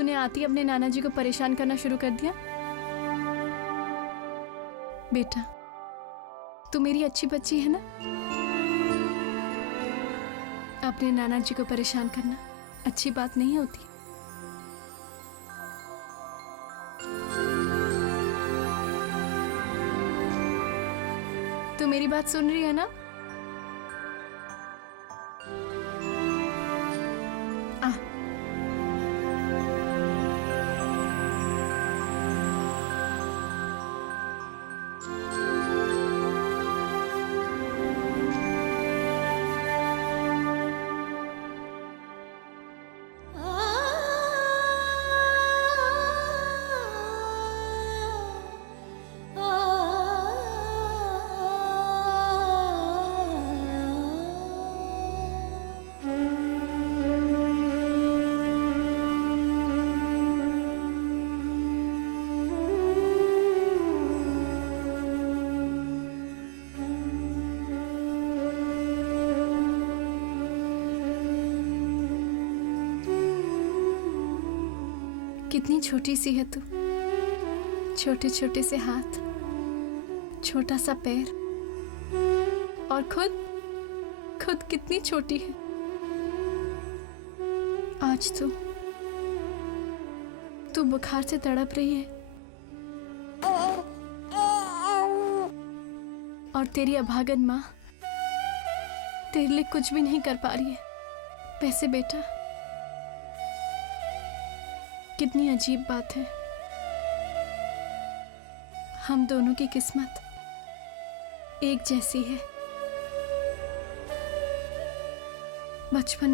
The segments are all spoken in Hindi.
तूने आती अपने नाना जी को परेशान करना शुरू कर दिया। बेटा, तू मेरी अच्छी बच्ची है ना। अपने नाना जी को परेशान करना अच्छी बात नहीं होती। तू मेरी बात सुन रही है ना? कितनी छोटी सी है तू, छोटे छोटे से हाथ, छोटा सा पैर, और खुद कितनी छोटी है। आज तू बुखार से तड़प रही है और तेरी अभागन माँ तेरे लिए कुछ भी नहीं कर पा रही है। वैसे बेटा, कितनी अजीब बात है, हम दोनों की किस्मत एक जैसी है। बचपन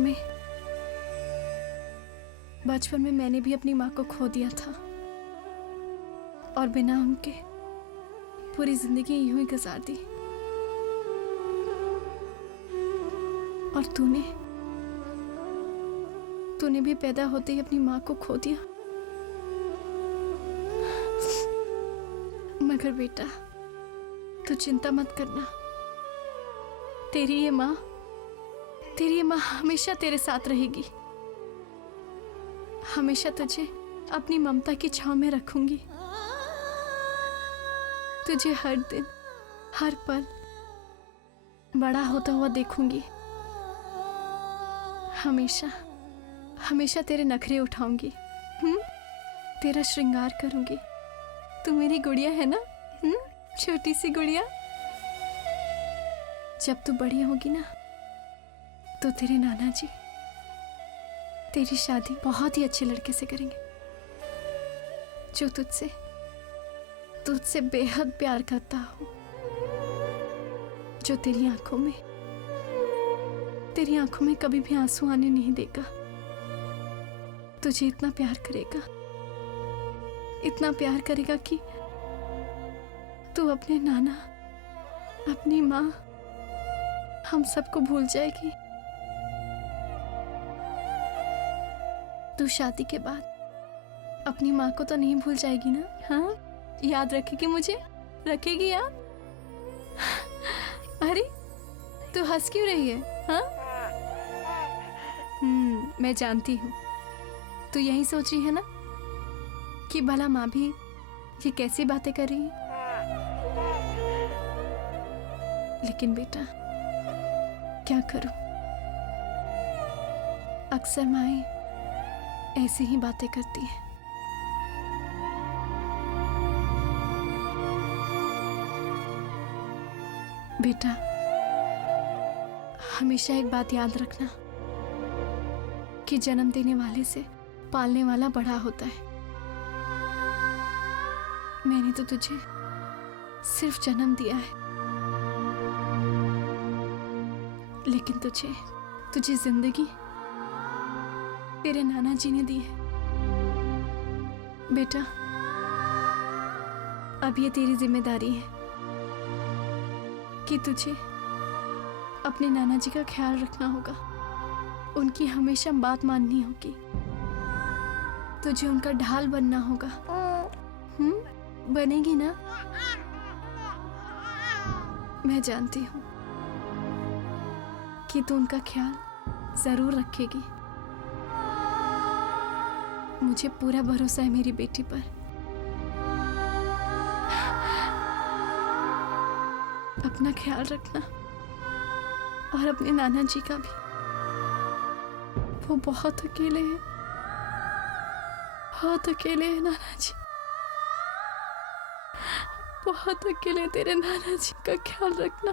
में मैंने भी अपनी माँ को खो दिया था और बिना उनके पूरी जिंदगी यूं ही गुजार दी। और तूने भी पैदा होते ही अपनी माँ को खो दिया। मगर बेटा, तू चिंता मत करना, तेरी ये माँ हमेशा तेरे साथ रहेगी। हमेशा तुझे अपनी ममता की छांव में रखूंगी। तुझे हर दिन हर पल बड़ा होता हुआ देखूंगी। हमेशा तेरे नखरे उठाऊंगी, तेरा श्रृंगार करूंगी। तू मेरी गुड़िया है ना, छोटी सी गुड़िया। जब तू बड़ी होगी ना, तो तेरे नाना जी तेरी शादी बहुत ही अच्छे लड़के से करेंगे, जो तुझसे बेहद प्यार करता हो, जो तेरी आंखों में कभी भी आंसू आने नहीं देगा। तुझे इतना प्यार करेगा कि तू अपने नाना, अपनी माँ, हम सबको भूल जाएगी। तू शादी के बाद अपनी माँ को तो नहीं भूल जाएगी ना? हाँ, याद रखेगी मुझे, रखेगी याद? अरे तू हंस क्यों रही है? हाँ, मैं जानती हूँ तू यही सोच रही है ना कि भला माँ भी ये कैसी बातें कर रही है। लेकिन बेटा, क्या करूं, अक्सर माएं ऐसी ही बातें करती हैं। बेटा, हमेशा एक बात याद रखना कि जन्म देने वाले से पालने वाला बड़ा होता है। मैंने तो तुझे सिर्फ जन्म दिया है, लेकिन तुझे जिंदगी तेरे नाना जी ने दी है। बेटा, अब ये तेरी जिम्मेदारी है कि तुझे अपने नाना जी का ख्याल रखना होगा, उनकी हमेशा बात माननी होगी, तुझे उनका ढाल बनना होगा। बनेगी ना? मैं जानती हूँ कि तू उनका ख्याल जरूर रखेगी। मुझे पूरा भरोसा है मेरी बेटी पर। अपना ख्याल रखना और अपने नाना जी का भी। वो बहुत अकेले हैं, बहुत अकेले हैं नाना जी, बहुत अकेले। तेरे नाना जी का ख्याल रखना।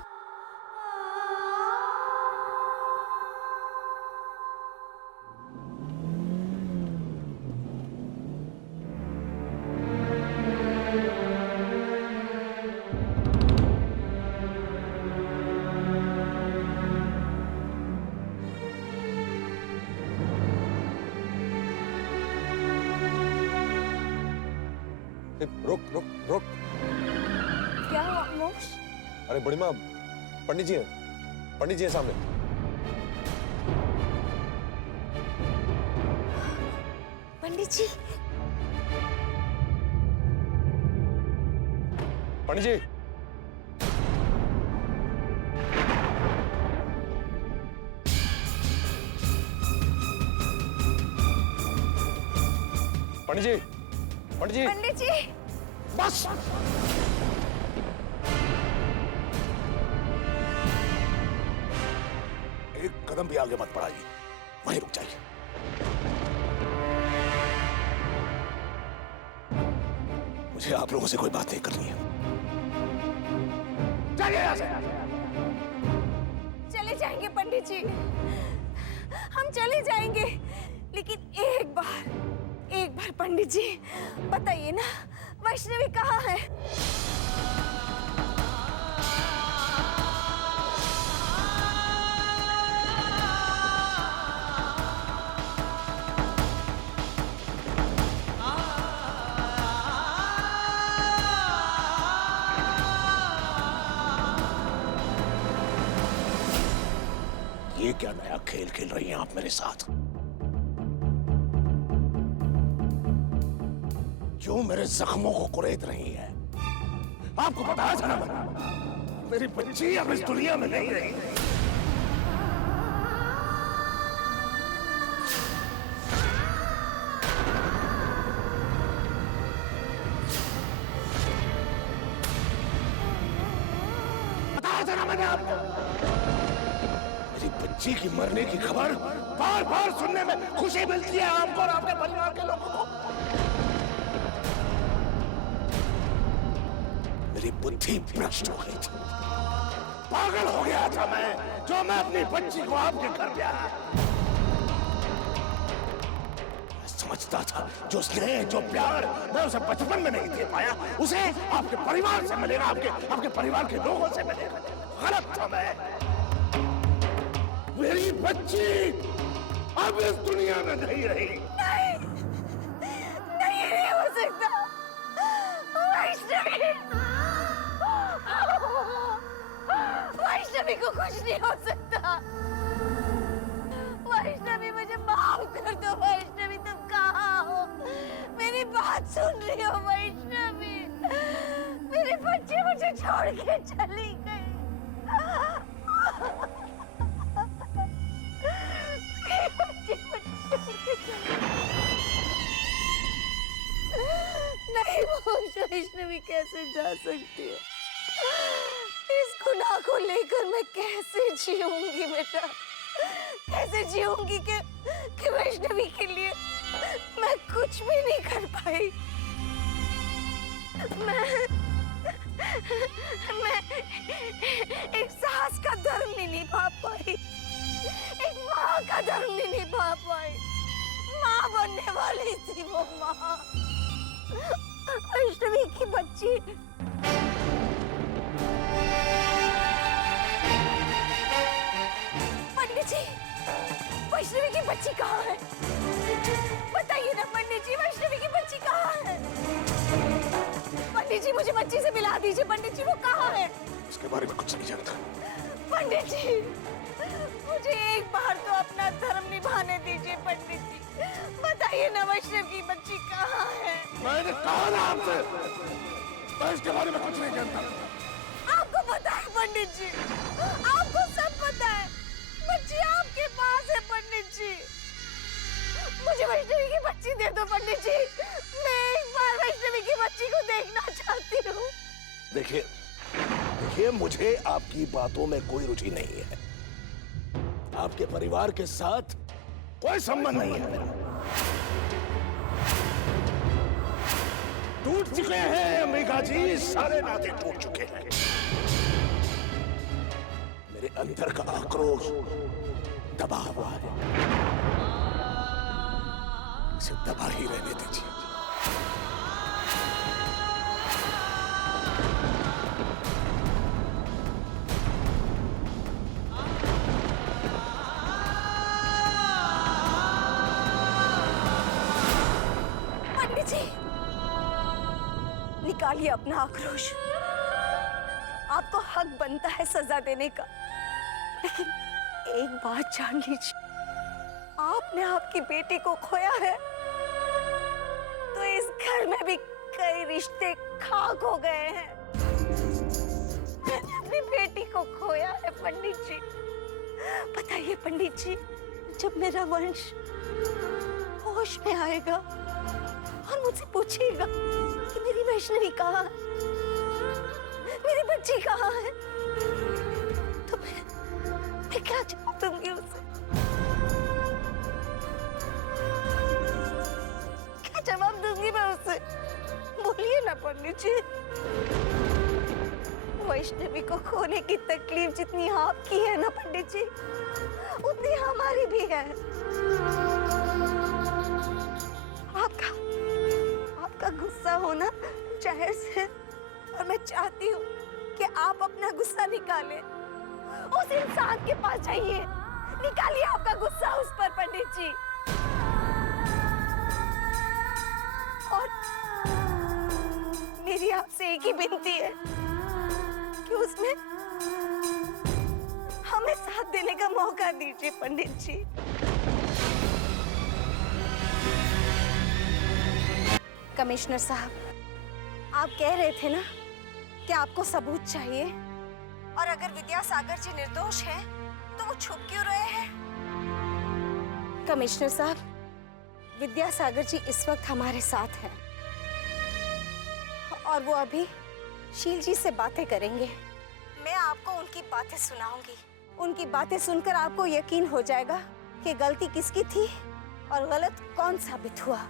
रुक रुक रुक। क्या हुआ मोक्ष? अरे बड़ी माँ, पंडित जी हैं, पंडित जी हैं सामने। पंडित जी, पंडित जी, पंडित जी, पंडित जी, पंडित जी। बस। एक कदम भी आगे मत बढ़ाइए, वहीं रुक जाइए। मुझे आप लोगों से कोई बात नहीं करनी है। जाइए यहाँ से। चले जाएंगे पंडित जी, हम चले जाएंगे, लेकिन एक बार पंडित जी बताइए ना, वैष्णवी कहाँ है? ये क्या नया खेल खेल रही हैं आप मेरे साथ? क्यों मेरे जख्मों को कुरेद रही है? आपको बताया था ना मैंने, मेरी बच्ची अब इस दुनिया में नहीं रही। बताया था ना मैंने आपको, मेरी बच्ची की मरने की खबर बार बार सुनने में खुशी मिलती है आपको और आपके परिवार के लोगों को। मेरी बुद्धि भ्रष्ट हो गई थी, पागल हो गया था मैं, जो मैं अपनी बच्ची को आपके घर पे आया। मैं समझता था जो स्नेह, जो प्यार मैं उसे बचपन में नहीं दे पाया, उसे आपके परिवार से मिलेगा, आपके परिवार के लोगों से मिलेगा। गलत था मैं। मेरी बच्ची अब इस दुनिया में नहीं रही। नहीं हो सकता। वैष्णवी को कुछ नहीं हो सकता। वैष्णवी, मुझे माफ कर दो। वैष्णवी, तुम कहाँ हो? मेरी बात सुन रही हो वैष्णवी? मेरी बच्ची मुझे छोड़ के चली गई। नहीं मोक्ष, वैष्णवी कैसे जा सकती है? इस गुनाह को लेकर मैं कैसे जीऊंगी बेटा? कैसे जीऊंगी कि वैष्णवी के लिए मैं कुछ भी नहीं कर पाई। मैं एक सास का धर्म नहीं निभा पाई, एक माँ का धर्म नहीं निभा पाई। माँ बनने वाली थी वो माँ, वैष्णवी की बच्ची। पंडित जी, वैष्णवी की बच्ची कहाँ है? बताइए ना पंडित जी, वैष्णवी की बच्ची कहाँ है? पंडित जी, मुझे बच्ची से मिला दीजिए। पंडित जी, वो कहाँ है? इसके बारे में कुछ नहीं जानता। पंडित जी, मुझे एक बार तो अपना धर्म निभाने दीजिए। पंडित जी, बताइए ना, वैष्णव की बच्ची कहाँ है? मैंने कहा ना आपसे, मैं इसके बारे में कुछ नहीं जानता। आपको पता है पंडित जी, आपको सब पता है। बच्ची आपके पास है पंडित जी। मुझे वैष्णवी की बच्ची दे दो पंडित मुझे आपकी बातों में कोई रुचि नहीं है। आपके परिवार के साथ कोई संबंध नहीं है मेरा। टूट चुके हैं अंबिका जी, सारे नाते टूट चुके हैं। मेरे अंदर का आक्रोश दबा हुआ है, इसे दबा ही रहने दीजिए। पंडित जी, निकालिए अपना आक्रोश। आपको हक बनता है सजा देने का, लेकिन एक बात जान लीजिए, आपने आपकी बेटी को खोया है तो इस घर में भी कई रिश्ते खाक हो गए हैं। मैंने अपनी बेटी को खोया है पंडित जी। बताइए पंडित जी, जब मेरा वंश होश में आएगा और मुझसे पूछेगा कि मेरी वैष्णवी कहाँ है, मेरी बच्ची कहाँ है, तो मैं क्या जवाब दूंगी उसे? क्या जवाब दूंगी मैं उसे? बोलिए ना पंडित जी। वैष्णवी को खोने की तकलीफ जितनी आपकी है ना पंडित जी, उतनी हमारी भी है। आपका गुस्सा होना जायज है और मैं चाहती हूँ कि आप अपना गुस्सा निकालें। उस इंसान के पास जाइए, निकालिए आपका गुस्सा उस पर पंडित जी। और मेरी आपसे एक ही विनती है कि उसमें हमें साथ देने का मौका दीजिए पंडित जी। कमिश्नर साहब, आप कह रहे थे ना कि आपको सबूत चाहिए, और अगर विद्यासागर जी निर्दोष हैं, तो वो छुप क्यों रहे हैं? कमिश्नर साहब, विद्यासागर जी इस वक्त हमारे साथ हैं और वो अभी शील जी से बातें करेंगे। मैं आपको उनकी बातें सुनाऊंगी। उनकी बातें सुनकर आपको यकीन हो जाएगा कि गलती किसकी थी और गलत कौन साबित हुआ।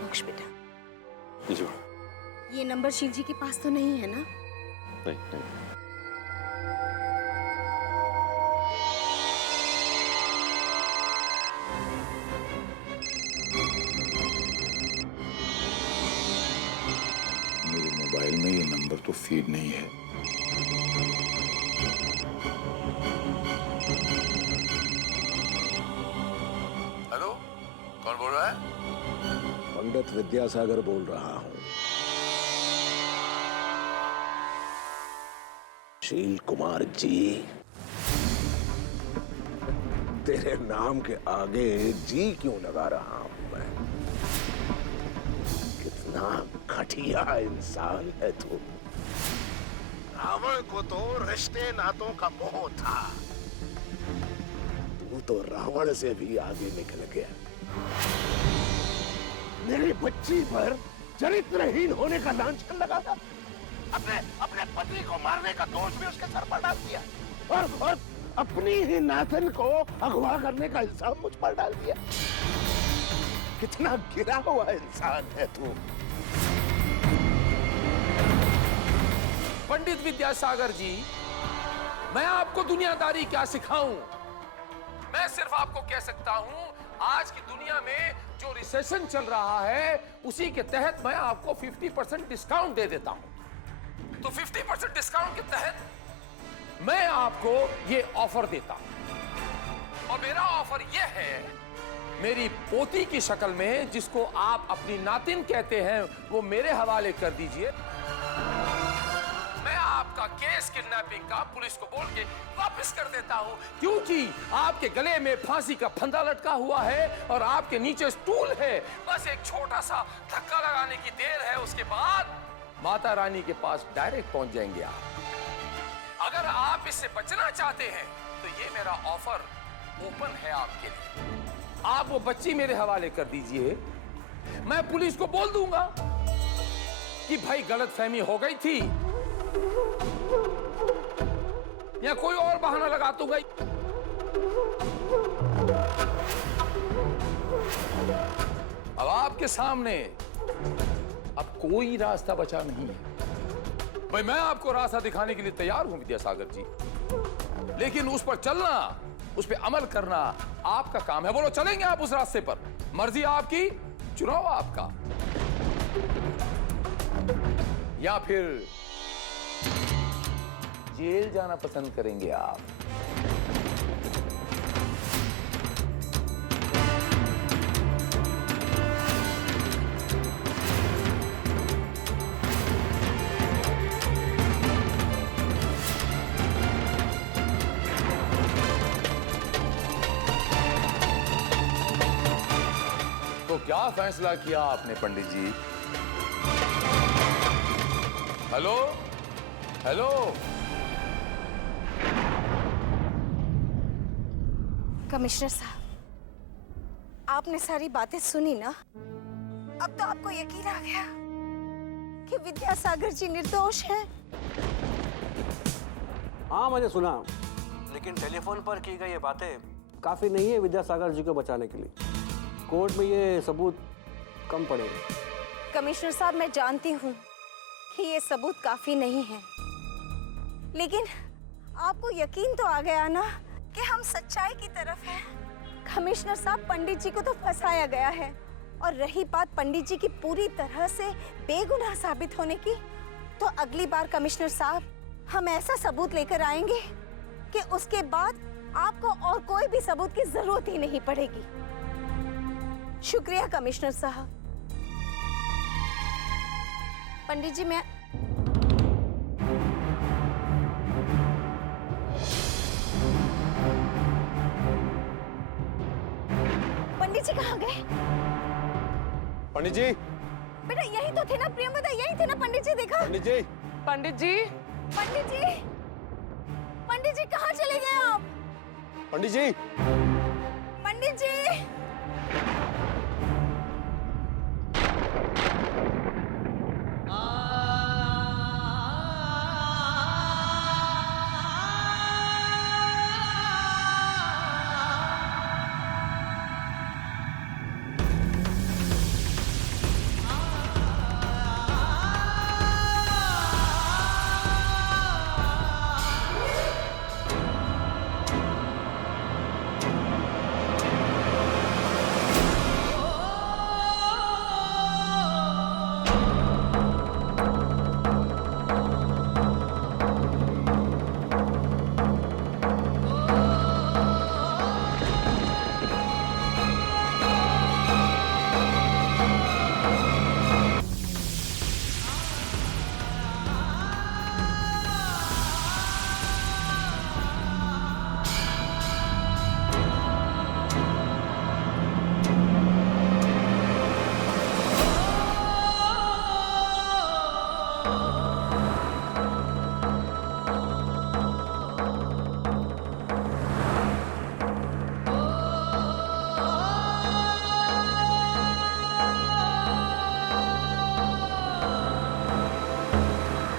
मोक्ष बेटा, जी ये नंबर शील जी के पास तो नहीं है ना? नहीं। मेरे मोबाइल में ये नंबर तो फीड नहीं है। हेलो, कौन बोल रहा है? पंडित विद्यासागर बोल रहा हूँ। शील कुमार जी, तेरे नाम के आगे जी क्यों लगा रहा हूं मैं? कितना घटिया इंसान है तू। रावण को तो रिश्ते नातों का मोह था, तू तो रावण से भी आगे निकल गया। मेरी बच्ची पर चरित्रहीन होने का लांछन लगा था, अपने पति को मारने का दोष भी उसके सर पर डाल दिया, और अपनी ही नातन को अगवा करने का इल्जाम मुझ पर डाल दिया। कितना गिरा हुआ इंसान है तू। पंडित विद्यासागर जी, मैं आपको दुनियादारी क्या सिखाऊं? मैं सिर्फ आपको कह सकता हूं, आज की दुनिया में जो रिसेशन चल रहा है, उसी के तहत मैं आपको 50% डिस्काउंट दे देता हूं। तो 50% डिस्काउंट के तहत मैं आपको ये ऑफर देता हूं, और मेरा ऑफर ये है, मेरी पोती की शक्ल में, जिसको आप अपनी नातिन कहते हैं, वो मेरे हवाले कर दीजिए। मैं आपका केस किडनैपिंग का पुलिस को बोल के वापस कर देता हूं, क्योंकि आपके गले में फांसी का फंदा लटका हुआ है और आपके नीचे स्टूल है। बस एक छोटा सा धक्का लगाने की देर है, उसके बाद माता रानी के पास डायरेक्ट पहुंच जाएंगे आप। अगर आप इससे बचना चाहते हैं तो ये मेरा ऑफर ओपन है आपके लिए। आप वो बच्ची मेरे हवाले कर दीजिए, मैं पुलिस को बोल दूंगा कि भाई गलतफहमी हो गई थी, या कोई और बहाना लगा दूंगा। अब आपके सामने अब कोई रास्ता बचा नहीं है। भाई मैं आपको रास्ता दिखाने के लिए तैयार हूं विद्यासागर जी, लेकिन उस पर चलना, उस पर अमल करना आपका काम है। बोलो चलेंगे आप उस रास्ते पर? मर्जी आपकी, चुनाव आपका। या फिर जेल जाना पसंद करेंगे आप? तो क्या फैसला किया आपने पंडित जी? हेलो हेलो, कमिश्नर साहब, आपने सारी बातें सुनी ना? अब तो आपको यकीन आ गया कि विद्यासागर जी निर्दोष हैं। हाँ मैंने सुना, लेकिन टेलीफोन पर की गई ये बातें काफी नहीं है विद्यासागर जी को बचाने के लिए। कोर्ट में ये सबूत कम पड़ेगा। कमिश्नर साहब, मैं जानती हूँ कि ये सबूत काफी नहीं है, लेकिन आपको यकीन तो आ गया ना कि हम सच्चाई की तरफ हैं। कमिश्नर साहब, पंडित जी को तो फंसाया गया है, और रही बात पंडित जी की पूरी तरह से बेगुनाह साबित होने की, तो अगली बार कमिश्नर साहब हम ऐसा सबूत लेकर आएंगे कि उसके बाद आपको और कोई भी सबूत की जरूरत ही नहीं पड़ेगी। शुक्रिया कमिश्नर साहब। पंडित जी, मैं पंडित जी कहाँ गए? पंडित जी, बेटा यही तो थे ना, प्रियंवदा यही थे ना? पंडित जी देखा? पंडित जी, पंडित जी, पंडित जी, पंडित जी कहाँ चले गए आप? पंडित जी, पंडित जी,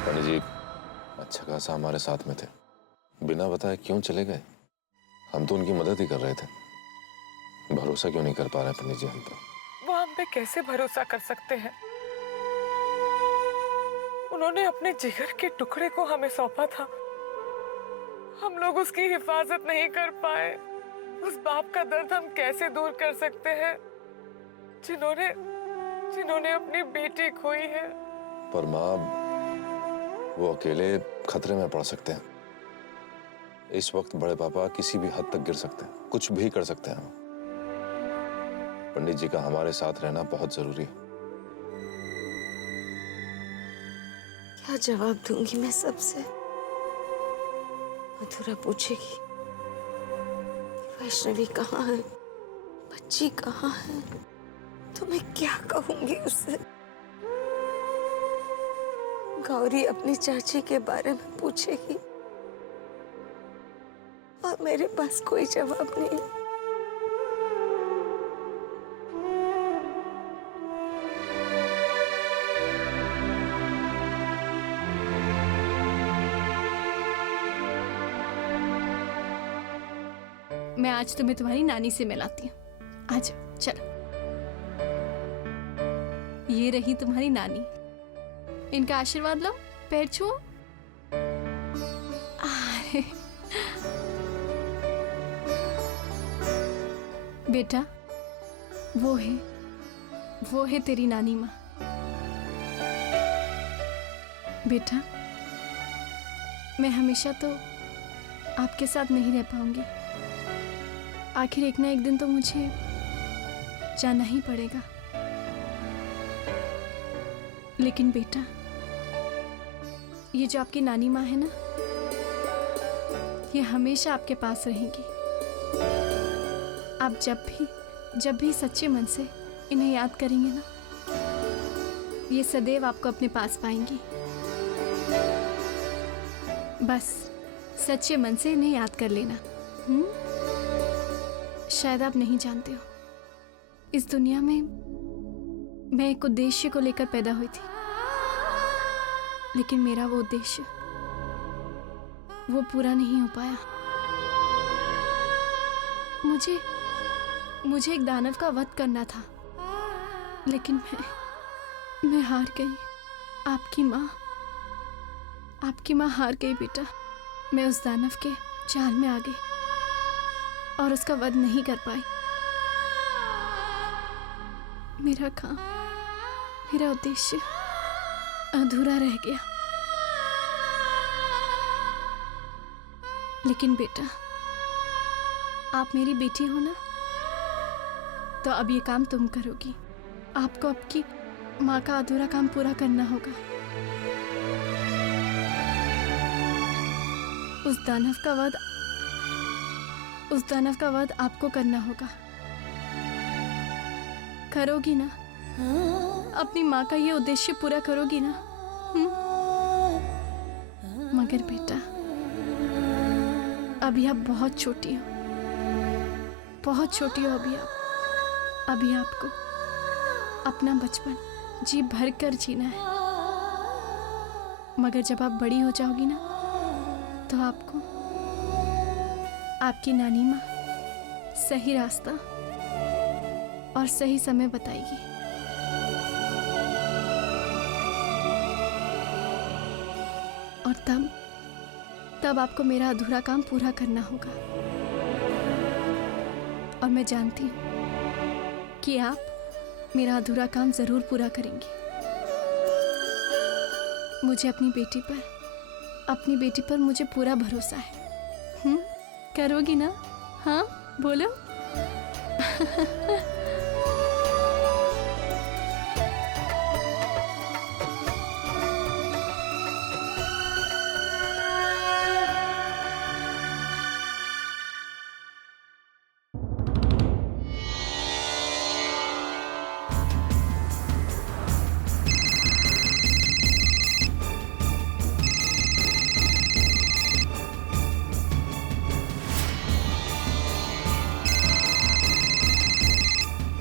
पंडित जी अच्छा खासा हमारे साथ में थे, बिना बताए क्यों चले गए? हम तो उनकी मदद ही कर रहे थे। भरोसा क्यों नहीं कर पा रहे पंडित जी हम पर? वो हम पे कैसे भरोसा कर सकते हैं? उन्होंने अपने जिगर के टुकड़े को हमें सौंपा था, हम लोग उसकी हिफाजत नहीं कर पाए। उस बाप का दर्द हम कैसे दूर कर सकते हैं जिन्होंने अपनी बेटी खोई है? पर माँ, वो अकेले खतरे में पड़ सकते हैं। इस वक्त बड़े पापा किसी भी हद तक गिर सकते हैं, कुछ भी कर सकते हैं। पंडित जी का हमारे साथ रहना बहुत जरूरी है। क्या जवाब दूंगी मैं सबसे? मथुरा पूछेगी वैष्णवी कहाँ है, बच्ची कहाँ है, तो मैं क्या कहूंगी उससे? गौरी अपनी चाची के बारे में पूछेगी और मेरे पास कोई जवाब नहीं। मैं आज तुम्हें तुम्हारी नानी से मिलाती हूँ। आ जाओ, चलो। ये रही तुम्हारी नानी, इनका आशीर्वाद लो, पैर छुओ। अरे बेटा, वो है तेरी नानी माँ। बेटा, मैं हमेशा तो आपके साथ नहीं रह पाऊंगी। आखिर एक ना एक दिन तो मुझे जाना ही पड़ेगा। लेकिन बेटा, ये जो आपकी नानी माँ है ना, ये हमेशा आपके पास रहेंगी। आप जब भी सच्चे मन से इन्हें याद करेंगे ना, ये सदैव आपको अपने पास पाएंगी। बस सच्चे मन से इन्हें याद कर लेना। शायद आप नहीं जानते हो, इस दुनिया में मैं एक उद्देश्य को लेकर पैदा हुई थी, लेकिन मेरा वो उद्देश्य वो पूरा नहीं हो पाया। मुझे एक दानव का वध करना था, लेकिन मैं हार गई। आपकी माँ हार गई बेटा। मैं उस दानव के जाल में आ गई और उसका वध नहीं कर पाई। मेरा काम, मेरा उद्देश्य अधूरा रह गया। लेकिन बेटा, आप मेरी बेटी हो ना, तो अब ये काम तुम करोगी। आपको आपकी माँ का अधूरा काम पूरा करना होगा। उस दानव का वध आपको करना होगा। करोगी ना? अपनी माँ का ये उद्देश्य पूरा करोगी ना? मगर बेटा, अभी आप बहुत छोटी हो, बहुत छोटी हो अभी आप। अभी आपको अपना बचपन जी भर कर जीना है। मगर जब आप बड़ी हो जाओगी ना, तो आपको आपकी नानी माँ सही रास्ता और सही समय बताएगी। और तब आपको मेरा अधूरा काम पूरा करना होगा। और मैं जानती हूँ कि आप मेरा अधूरा काम जरूर पूरा करेंगी। मुझे अपनी बेटी पर मुझे पूरा भरोसा है। करोगी ना? हाँ, बोलो।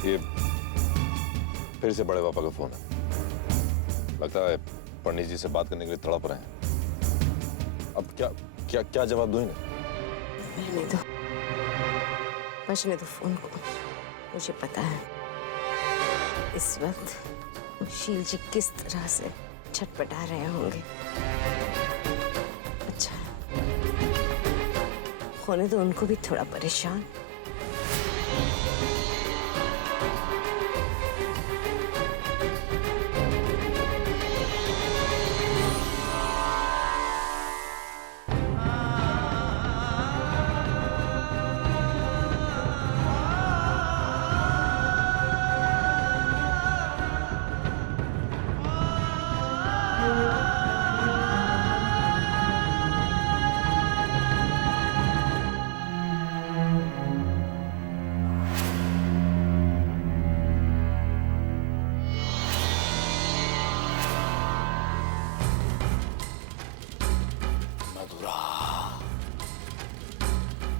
ये फिर से बड़े पापा का फोन है। लगता है पंडित जी से बात करने के लिए तड़प रहे हैं। अब क्या जवाब दूं इन्हें? रहने दो, बचने दो फोन को। मुझे पता है इस वक्त शील जी किस तरह से छटपटा रहे होंगे। अच्छा, होने दो उनको भी थोड़ा परेशान।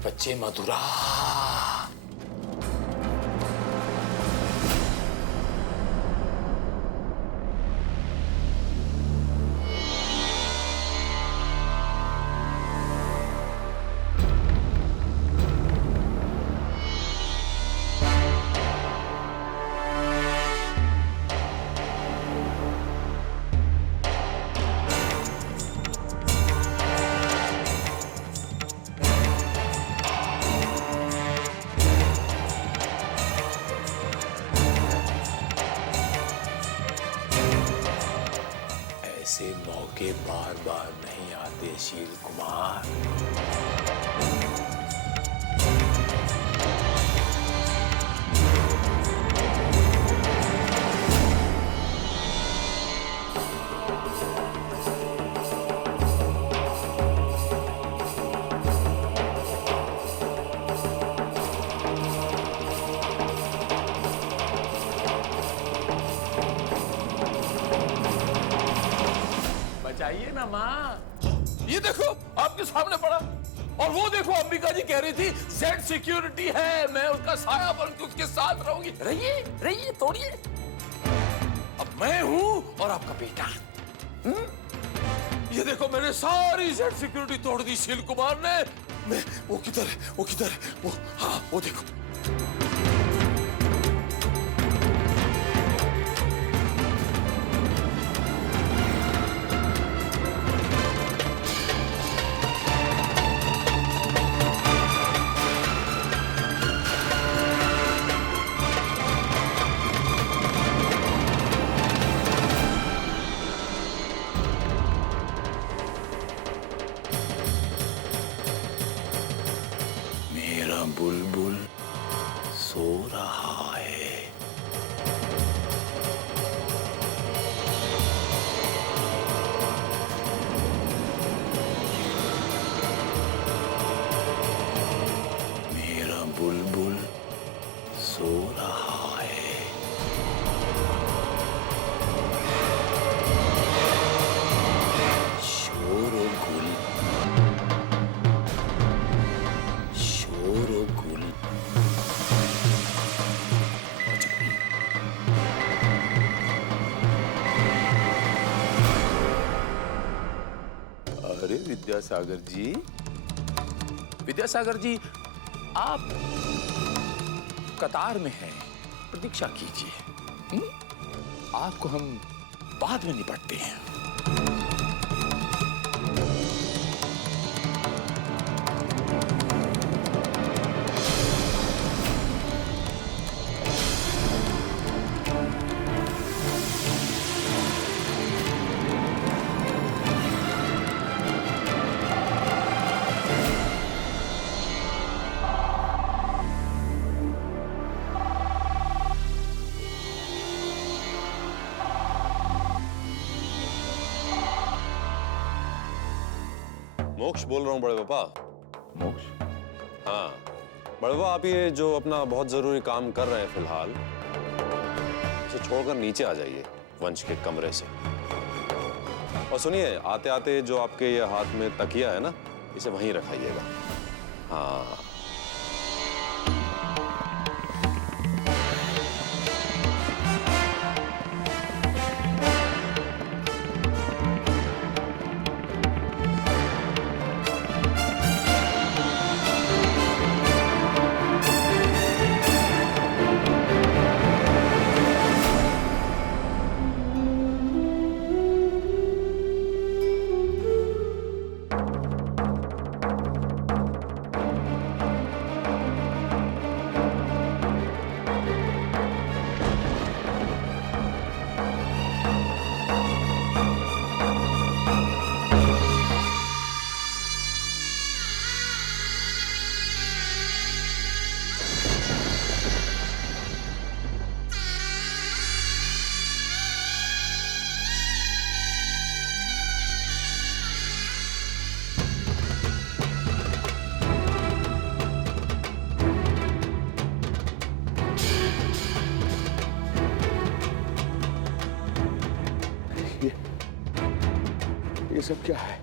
बच्चे मधुरा, ऐसे मौके बार बार नहीं आते शील कुमार। बचाइए ना माँ। ये देखो आपके सामने पड़ा, और वो देखो अंबिका जी कह रही थी जेड सिक्योरिटी है, मैं उसका साया बन के उसके साथ रहूंगी। रहिए रहिए, तोड़िए। अब मैं हूं और आपका बेटा। ये देखो मैंने सारी जेड सिक्योरिटी तोड़ दी शील कुमार ने। मैं वो किधर है, वो किधर है, वो हाँ वो देखो। बुलबुल सो रहा है। मेरा बुलबुल सो रहा है। शोरगुल शोरगुल। अरे विद्यासागर जी, विद्यासागर जी आप कतार में हैं, प्रतीक्षा कीजिए। आपको हम बाद में निपटते हैं। मोक्ष बोल रहा हूँ बड़े पापा। मोक्ष? हाँ बड़े पापा, आप ये जो अपना बहुत जरूरी काम कर रहे हैं फिलहाल, उसे छोड़कर नीचे आ जाइए वंश के कमरे से। और सुनिए, आते आते जो आपके ये हाथ में तकिया है ना, इसे वहीं रखाइएगा। हाँ ये सब क्या है?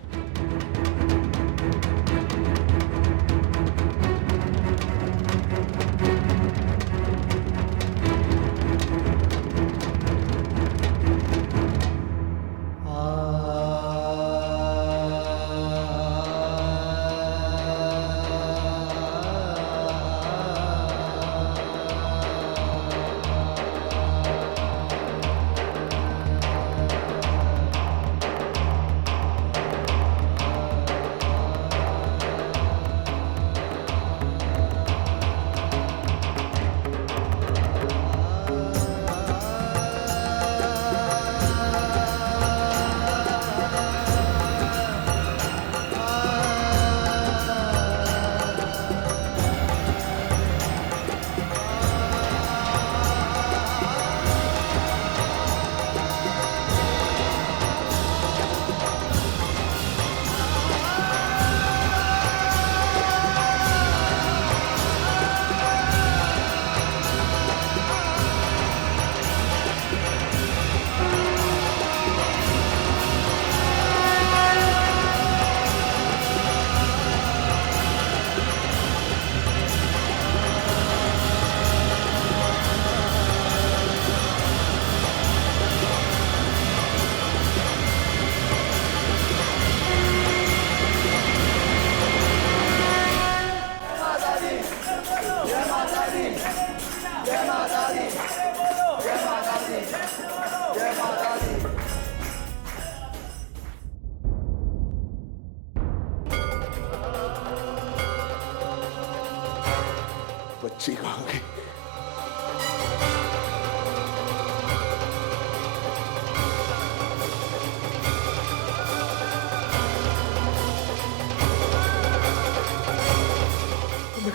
बच्ची कहाँ गई? मैं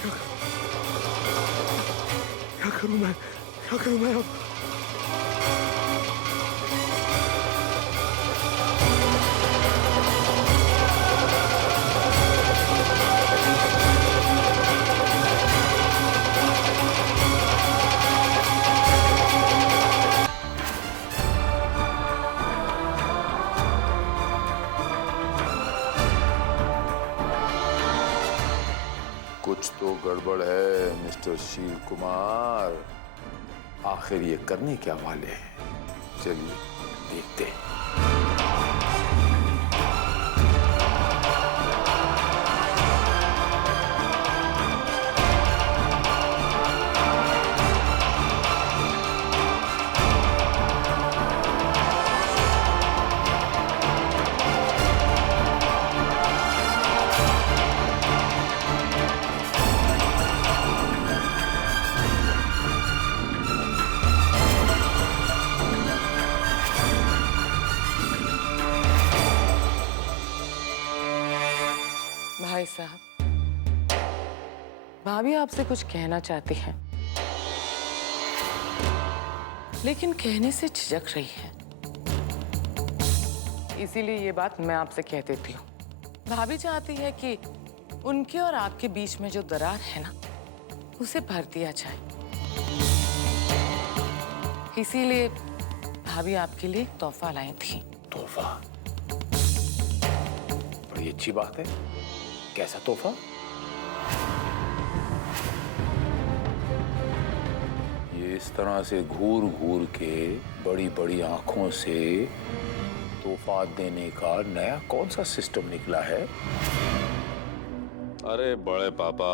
क्या करूं मैं? क्या करूं मैं अब? कुछ तो गड़बड़ है मिस्टर शिव कुमार। आखिर ये करने क्या वाले हैं? चलिए देखते हैं। भाई साहब, भाभी आपसे कुछ कहना चाहती हैं, लेकिन कहने से झिझक रही है। इसीलिए ये बात मैं आपसे कह देती हूँ। भाभी चाहती है कि उनके और आपके बीच में जो दरार है ना, उसे भर दिया जाए। इसीलिए भाभी आपके लिए एक तोहफा लाई थी। तोहफा? बड़ी अच्छी बात है। कैसा तोहफा? ये इस तरह से घूर घूर के बड़ी बड़ी आंखों से तोहफा देने का नया कौन सा सिस्टम निकला है? अरे बड़े पापा,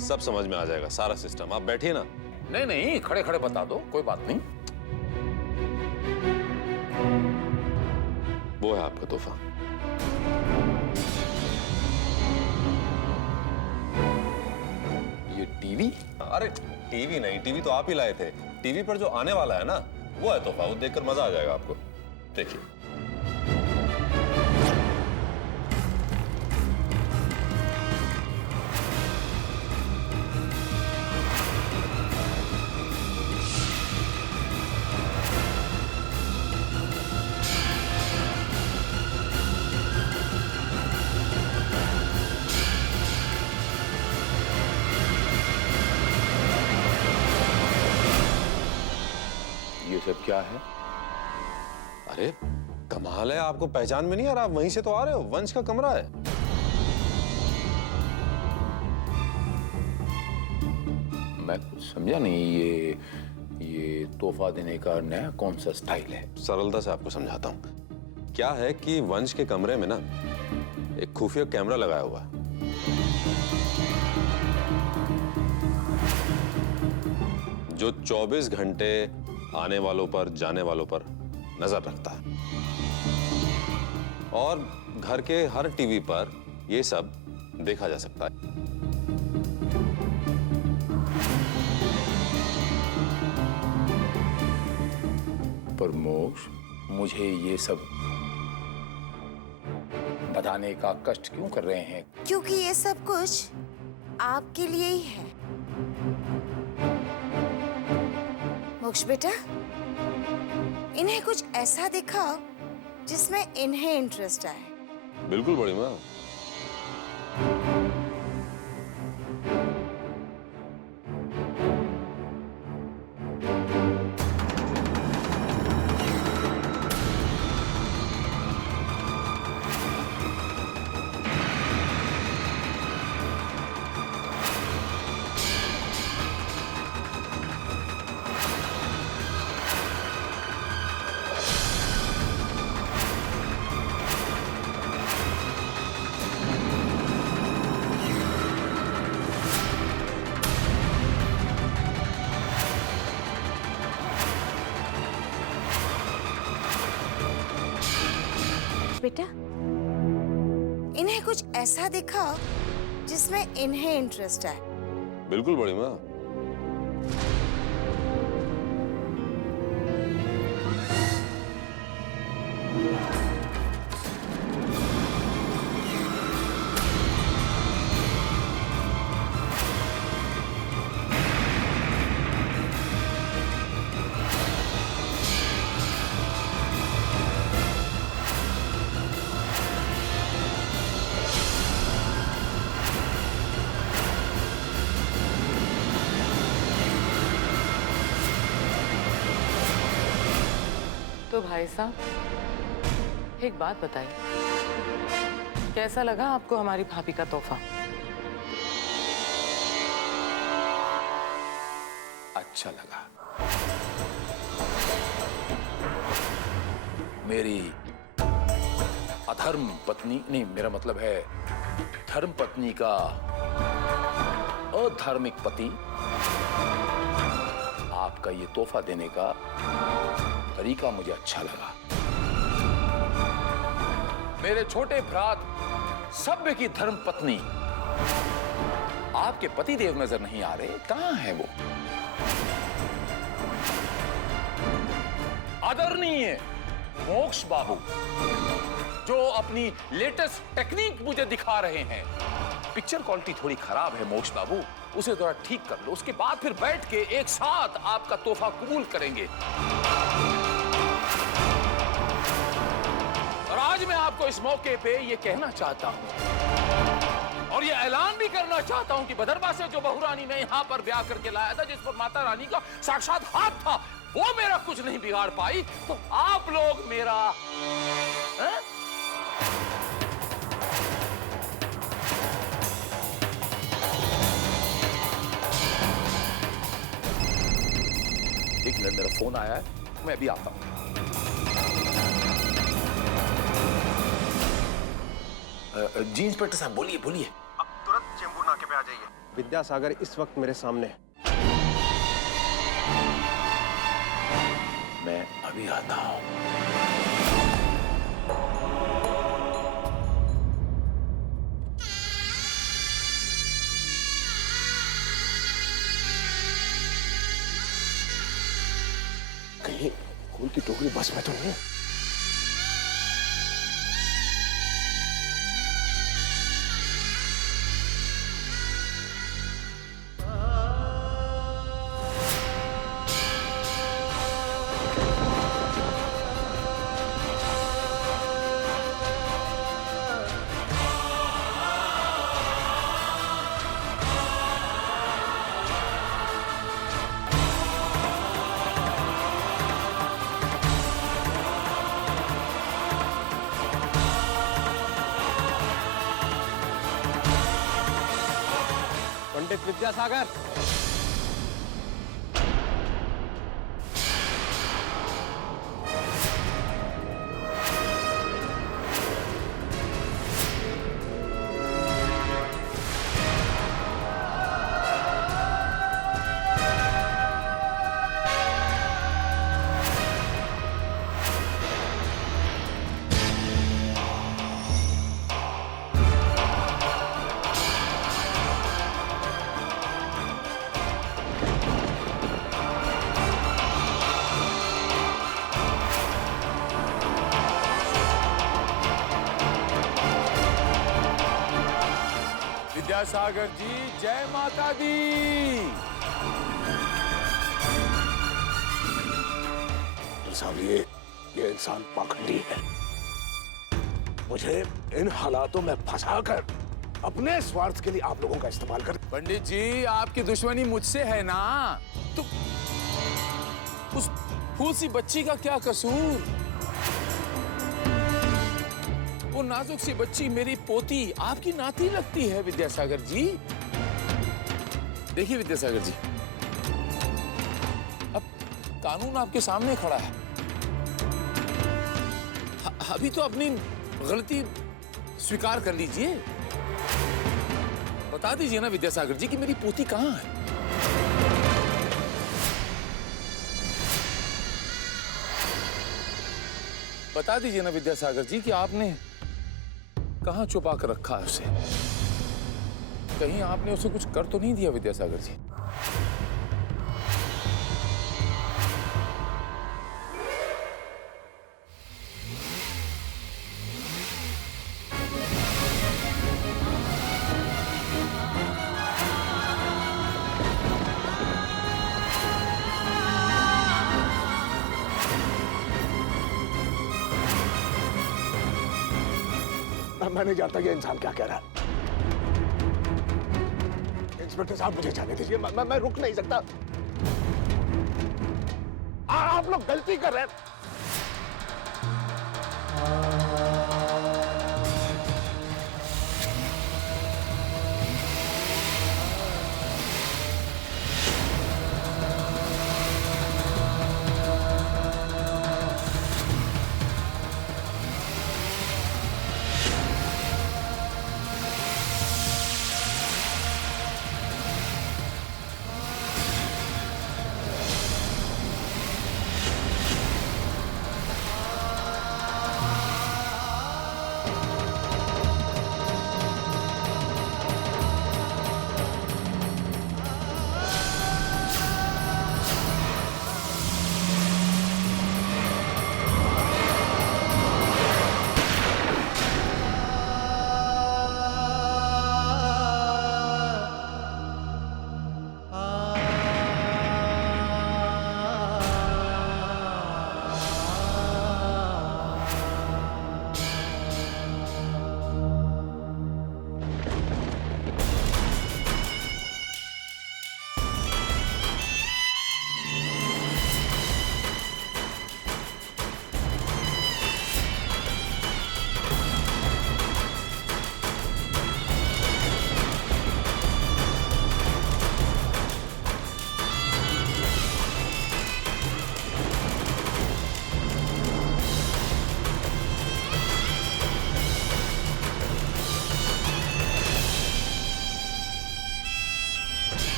सब समझ में आ जाएगा सारा सिस्टम। आप बैठिए ना। नहीं नहीं, खड़े खड़े बता दो, कोई बात नहीं। वो है आपका तोहफा। ये टीवी? अरे टीवी नहीं, टीवी तो आप ही लाए थे। टीवी पर जो आने वाला है ना, वो है तोहफा। वो देखकर मजा आ जाएगा आपको। देखिए। ये सब क्या है? अरे कमाल है, आपको पहचान में नहीं आ रहा? आप वहीं से तो आ रहे हो। वंश का कमरा है। मैं कुछ समझा नहीं। ये तोहफा देने का नया कौन सा स्टाइल है? सरलता से आपको समझाता हूं। क्या है कि वंश के कमरे में ना एक खुफिया कैमरा लगाया हुआ है, जो 24 घंटे आने वालों पर जाने वालों पर नजर रखता है। और घर के हर टीवी पर ये सब देखा जा सकता है। पर मोक्ष, मुझे ये सब बताने का कष्ट क्यों कर रहे हैं? क्योंकि ये सब कुछ आपके लिए ही है। मोक्ष बेटा, इन्हें कुछ ऐसा दिखाओ जिसमें इन्हें इंटरेस्ट आए। बिल्कुल बड़ी माँ। बेटा, इन्हें कुछ ऐसा दिखाओ जिसमें इन्हें इंटरेस्ट आए। बिल्कुल बड़ी माँ। तो भाई साहब एक बात बताइए, कैसा लगा आपको हमारी भाभी का तोहफा? अच्छा लगा। मेरी अधर्म पत्नी, नहीं मेरा मतलब है धर्म पत्नी का अधार्मिक पति आपका ये तोहफा देने का तरीका मुझे अच्छा लगा। मेरे छोटे भ्रात सभ्य की धर्म पत्नी आपके पति देव नजर नहीं आ रहे, कहां है वो? आदरणीय मोक्ष बाबू जो अपनी लेटेस्ट टेक्निक मुझे दिखा रहे हैं, पिक्चर क्वालिटी थोड़ी खराब है मोक्ष बाबू, उसे थोड़ा ठीक कर लो, उसके बाद फिर बैठ के एक साथ आपका तोहफा कबूल करेंगे। और आज मैं आपको इस मौके पे ये कहना चाहता हूं और ये ऐलान भी करना चाहता हूं कि भदरवा से जो बहुरानी मैं यहां पर ब्याह करके लाया था, जिस पर माता रानी का साक्षात हाथ था, वो मेरा कुछ नहीं बिगाड़ पाई, तो आप लोग मेरा एक मिनट, मेरा फोन आया है, मैं अभी आता हूं। जी इंस्पेक्टर साहब, बोलिए बोलिए। अब तुरंत चेंबूर नाके पे आ जाइए। विद्यासागर इस वक्त मेरे सामने है। मैं अभी आता हूं। कहीं फूल की टोकरी बस में तो नहीं है? पंडित विद्यासागर, विद्यासागर जी, जय माता दी। तो साहब ये इंसान पाखंडी है। मुझे इन हालातों में फंसाकर अपने स्वार्थ के लिए आप लोगों का इस्तेमाल कर। पंडित जी, आपकी दुश्मनी मुझसे है ना, तो उस फूल सी बच्ची का क्या कसूर? वो नाजुक सी बच्ची मेरी पोती, आपकी नाती लगती है विद्यासागर जी। देखिए विद्यासागर जी, अब कानून आपके सामने खड़ा है, अभी तो अपनी गलती स्वीकार कर लीजिए। बता दीजिए ना विद्यासागर जी कि मेरी पोती कहाँ है। बता दीजिए ना विद्यासागर जी कि आपने कहां छुपा कर रखा है उसे, कहीं आपने उसे कुछ कर तो नहीं दिया विद्यासागर जी? मैं नहीं जानता ये इंसान क्या कह रहा है। इंस्पेक्टर साहब मुझे जाने दीजिए, मैं रुक नहीं सकता। आप लोग गलती कर रहे हैं।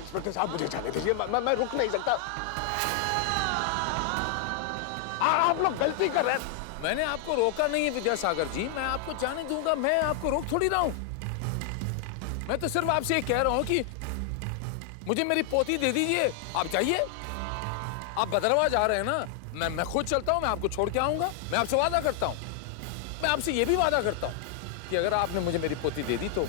इंस्पेक्टर साहब मुझे जाने दीजिए, मैं रुक नहीं सकता। आप लोग गलती कर रहे हैं। मैंने आपको रोका नहीं है विद्यासागर जी, मैं आपको जाने दूंगा? मैं आपको रोक थोड़ी रहा हूं। मैं तो सिर्फ आपसे ये कह रहा हूं कि मुझे मेरी पोती दे दीजिए। आप जाइए, आप भद्रवा जा रहे हैं ना, मैं खुद चलता हूं, मैं आपको छोड़ के आऊंगा। मैं आपसे वादा करता हूं, मैं आपसे ये भी वादा करता हूं कि अगर आपने मुझे मेरी पोती दे दी तो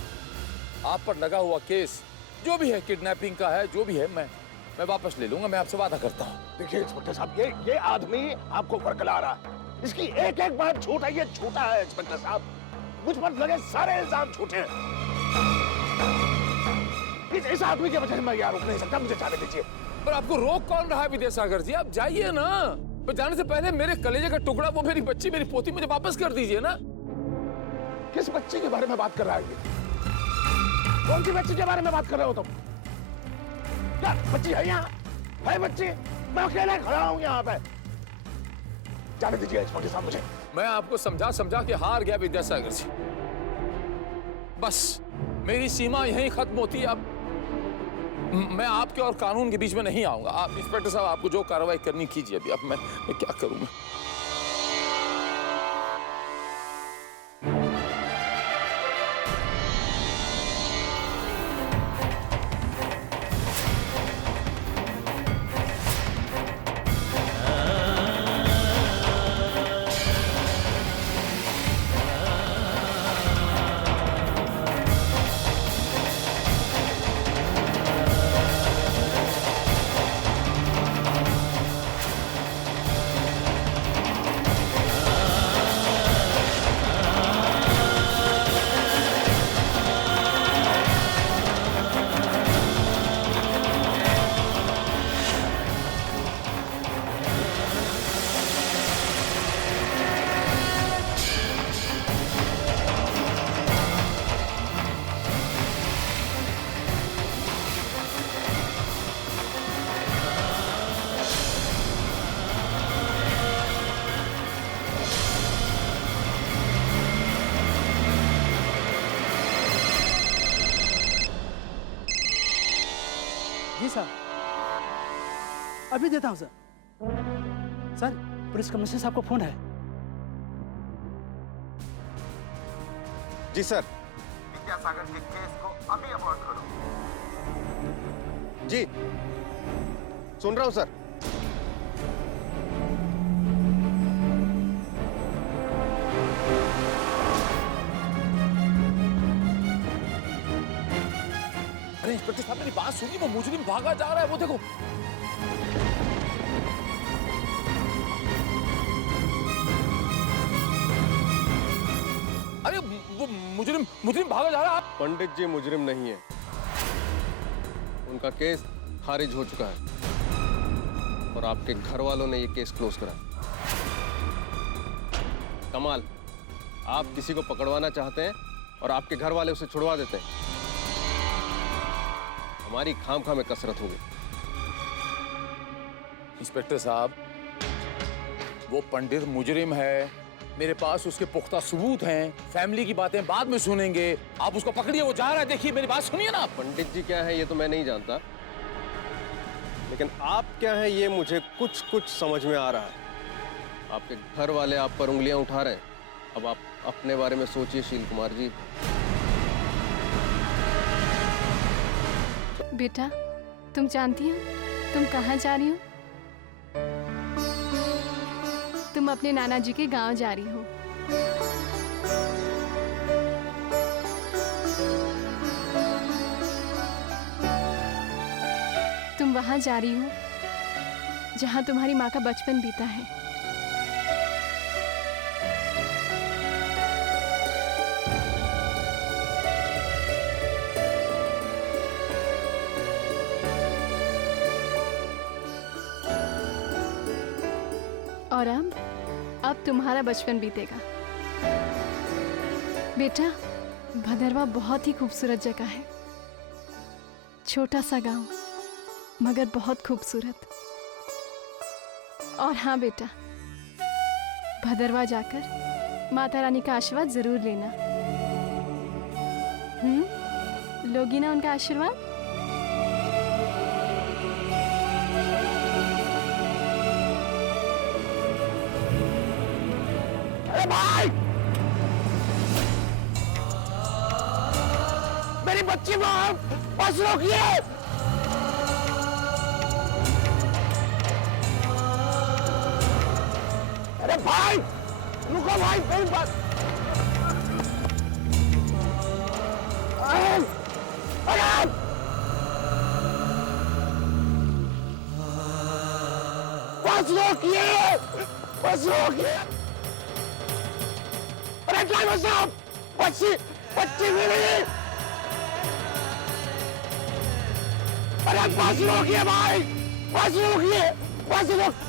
आप पर लगा हुआ केस जो भी है, किडनैपिंग का है, जो भी है, मैं वापस ले लूंगा। मैं आपसे वादा करता हूं। देखिए इंस्पेक्टर साहब, ये आदमी आपको वर्गला रहा है। इसकी एक एक बात झूठ है, ये झूठा है इंस्पेक्टर साहब। मुझ पर लगे सारे इल्जाम झूठे हैं। इस आदमी की वजह से मैं यहाँ रुक नहीं सकता, मुझे जाने दीजिए। पर आपको रोक कौन रहा है विद्यासागर जी? आप जाइए ना। पर जाने से पहले मेरे कलेजे का टुकड़ा, वो मेरी बच्ची, मेरी पोती, मुझे वापस कर दीजिए ना। किस बच्ची के बारे में बात कर रहा है ये? कौन सी बच्ची के बारे में बात कर रहे हो तुम? क्या बच्ची है यहाँ? है बच्ची? मैं अकेला खड़ा हूँ यहाँ पे। जाने दीजिए इंस्पेक्टर साहब मुझे। मैं आपको समझा समझा के हार गया विद्यासागर जी। बस मेरी सीमा यहीं खत्म होती है। अब मैं आपके और कानून के बीच में नहीं आऊंगा। आप इंस्पेक्टर साहब, आपको जो कार्रवाई करनी कीजिए अभी। अब मैं क्या करूं? जी सर, अभी देता हूँ सर। सर, पुलिस कमिश्नर साहब को फोन है। जी सर। विद्यासागर के केस को अभी अबॉर्ट करो। जी सुन रहा हूं सर। अरे इंस्पेक्टर साहब मेरी बात सुनिए, वो मुजरिम भागा जा रहा है, वो देखो। अरे वो मुजरिम भागा जा रहा है। पंडित जी मुजरिम नहीं है, उनका केस खारिज हो चुका है और आपके घर वालों ने ये केस क्लोज करा। कमाल, आप किसी को पकड़वाना चाहते हैं और आपके घर वाले उसे छुड़वा देते हैं। हमारी खामखा में कसरत होगी। इंस्पेक्टर साहब, वो पंडित मुजरिम है, मेरे पास उसके पुख्ता सबूत हैं। फैमिली की बातें बाद में सुनेंगे, आप उसको पकड़िए, वो जा रहा है। देखिए मेरी बात सुनिए ना। पंडित जी क्या है ये तो मैं नहीं जानता, लेकिन आप क्या है ये मुझे कुछ कुछ समझ में आ रहा है। आपके घर वाले आप पर उंगलियां उठा रहे हैं। अब आप अपने बारे में सोचिए शील कुमार जी। बेटा, तुम जानती हो तुम कहाँ जा रही हो? तुम अपने नाना जी के गांव जा रही हो। तुम वहां जा रही हो जहां तुम्हारी माँ का बचपन बीता है। और अब तुम्हारा बचपन बीतेगा। बेटा, भदरवा बहुत ही खूबसूरत जगह है। छोटा सा गांव मगर बहुत खूबसूरत। और हाँ बेटा, भदरवा जाकर माता रानी का आशीर्वाद जरूर लेना। लोगी ना उनका आशीर्वाद? अरे भाई, मेरी बच्ची को बस रोकिए। अरे भाई रुको भाई, मेरी बात। अरे बस रोकिए, बस रोकिए। अरे ड्राइवर साहब, बच्ची मिली। अरे बस रोकिए भाई, बस रोकिए, बस रोक।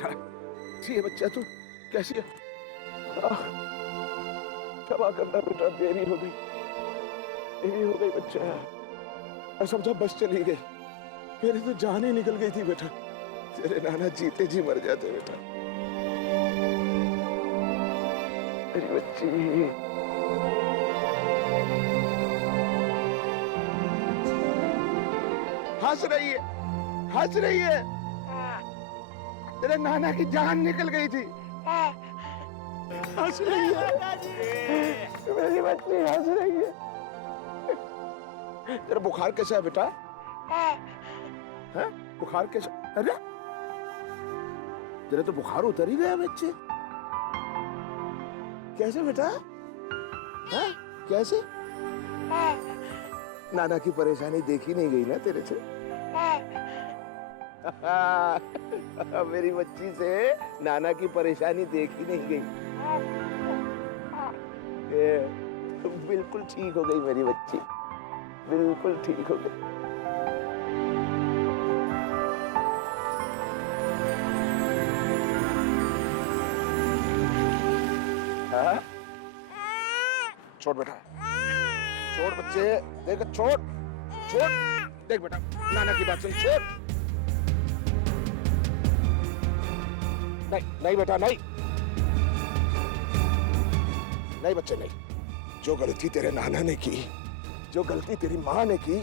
बेटा। कैसी है बच्चा तू? कैसी है? क्षमा करना बेटा, देरी हो गई, देरी हो गई बच्चा। मैं समझा बस चली गई, मेरी तो जान ही निकल गई थी बेटा। तेरे नाना जीते जी मर जाते बेटा। मेरी बच्ची, हंस रही है, हंस रही है। तेरे नाना की जान निकल गई थी, हंस रही है। मेरी बच्ची हंस रही है। तेरा बुखार कैसा है बेटा? है? बुखार कैसा? अरे तेरा तो बुखार उतर ही गया बच्चे। कैसे बेटा? है? कैसे? नाना की परेशानी देखी नहीं गई ना तेरे से? मेरी बच्ची से नाना की परेशानी देखी नहीं गई। बिल्कुल ठीक हो गई मेरी बच्ची, बिल्कुल ठीक हो गई। हाँ? छोड़ बेटा, छोड़ बच्चे, देख छोड़, छोड़, देख बेटा, नाना की बात सुन, छोड़। नहीं नहीं बेटा, नहीं नहीं बच्चे, नहीं। जो गलती तेरे नाना ने की, जो गलती तेरी माँ ने की,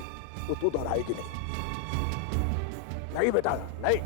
वो तू दोहराएगी नहीं। नहीं बेटा, नहीं।